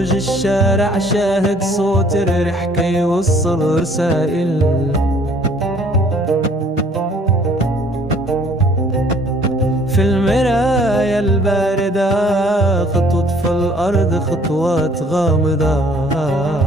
برج الشارع شاهد صوت الريح كي يوصل رسائل. في المراية الباردة خطوط في الأرض خطوات غامضة.